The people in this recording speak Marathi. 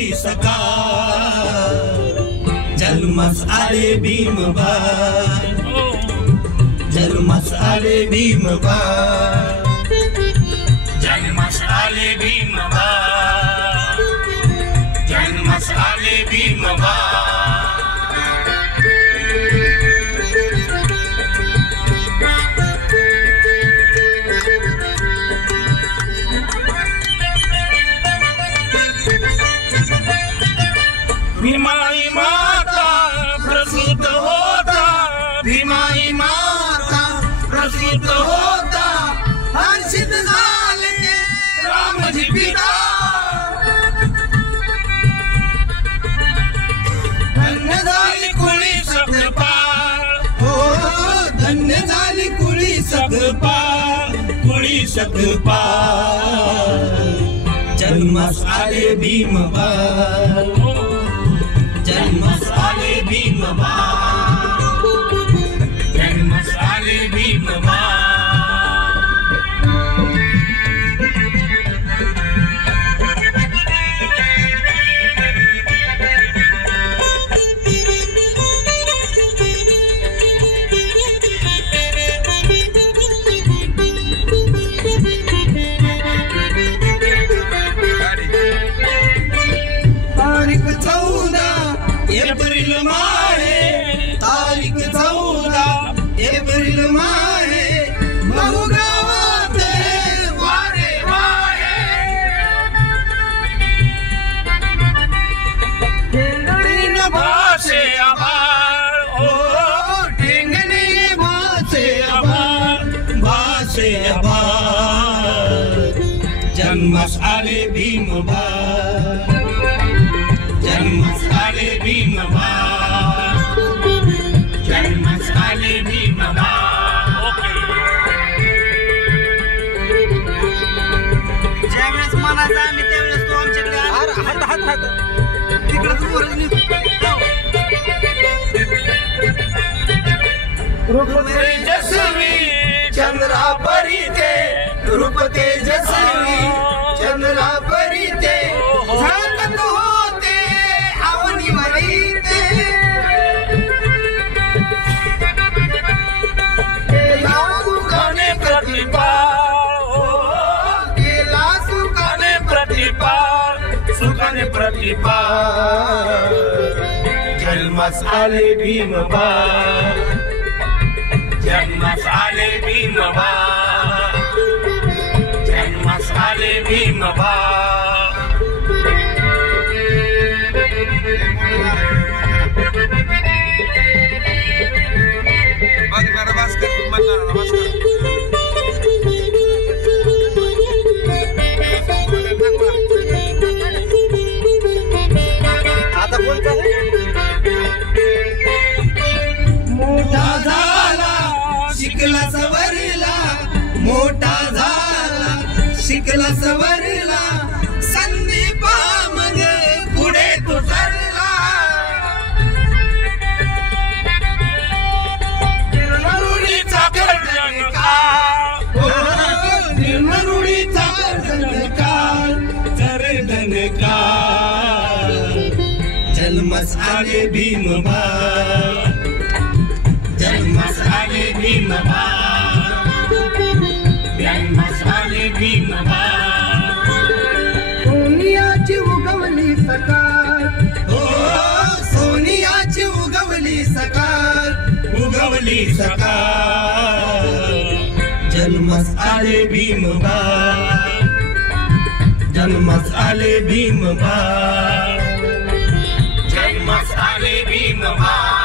कुळी सकाळ जन्मस आले भीमबाळ जन्मस आले भीमबाळ जन्मस आले भीमबाळ जन्मस आले भीमबाळ भीमाई माता प्रसूत होता भीमाई माता प्रसूत होता हर्षित झाले रामजी पिता धन्य झाली कुळी सगपाळ हो धन्य झाली कुळी सगपाळ कुळी सगपाळ जन्मस आले भीमबाळ जन्मस आले भीमबाळ जन्मस आले भीमबाळ एप्रिल माहे तारीख 14 एप्रिल माहे महू गावात वारे वाहे ठेंगणीने भासे आभाळ ओ ठेंगणीने भासे आभाळ जन्मस आले भीमबाळ जन्मस आले भीमबाळ जन्मस आले भीमबाळ ज्यावेळेस मनाचा आम्ही त्यावेळेस तो आमच्याकडे हात तिकडे रूप तेजस्वी चंद्रा परिते रूप तेजस्वी चंद्रा परिते झाकत होते अवनी वरीते केला सुखाने प्रतिपाळ केला सुखाने प्रतिपाळ जन्मस आले भीमबाळ जन्मस आले भीमबाळ जन्मस आले भीमबाळ आता बोलता मोठा झाला शिकला सवरला मोठा झाला शिकला सवरला संदीपा मग पुढे तो सरला निर्मरुडीचा गर्दनकाळ निर्मरुडीचा गर्दनकाळ जन्मस आले भीमबाळ जन्मस आले भीमबाळ जन्मस आले भीमबाळ सोनियाची उगवली सकाळ हो सोनियाची उगवली सकाळ जन्मस आले भीमबाळ जन्मस आले भीमबाळ जन्मस आले भीमबाळ